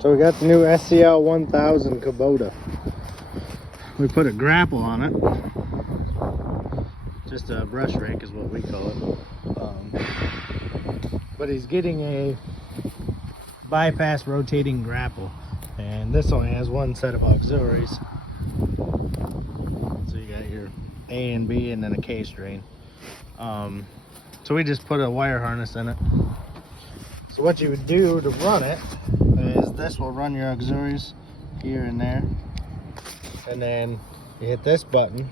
So we got the new SCL-1000 Kubota. We put a grapple on it. Just a brush rake is what we call it. But he's getting a bypass rotating grapple. And this only has one set of auxiliaries. So you got your A and B and then a K strain. So we just put a wire harness in it. So what you would do to run it is this will run your auxiliaries here and there, and then you hit this button,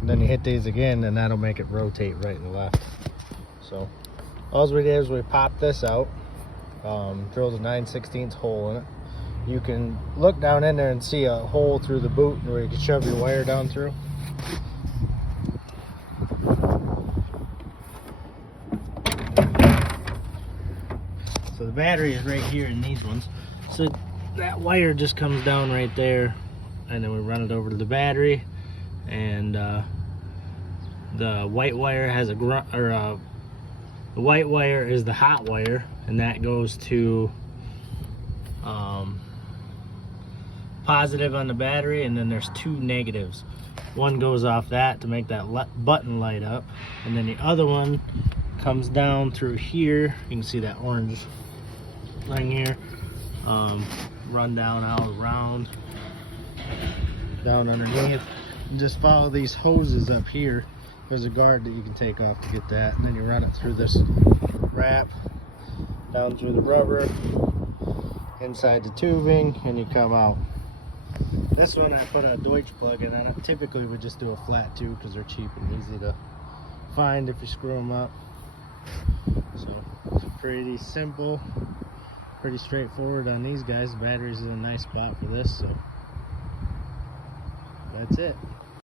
and then you hit these again, and that'll make it rotate right and left. So all we did is we pop this out, drilled a 9/16 hole in it. You can look down in there and see a hole through the boot where you can shove your wire down through. So the battery is right here in these ones. So that wire just comes down right there, and then we run it over to the battery. And the white wire has the white wire is the hot wire, and that goes to positive on the battery, and then there's two negatives. One goes off that to make that button light up, and then the other one comes down through here. You can see that orange thing here, run down all around, down underneath. Just follow these hoses up here. There's a guard that you can take off to get that, and then you run it through this wrap, down through the rubber, inside the tubing, and you come out. This one I put a Deutsch plug in, and I typically would just do a flat tube because they're cheap and easy to find if you screw them up. So it's pretty simple, pretty straightforward on these guys. The battery's in a nice spot for this, so that's it.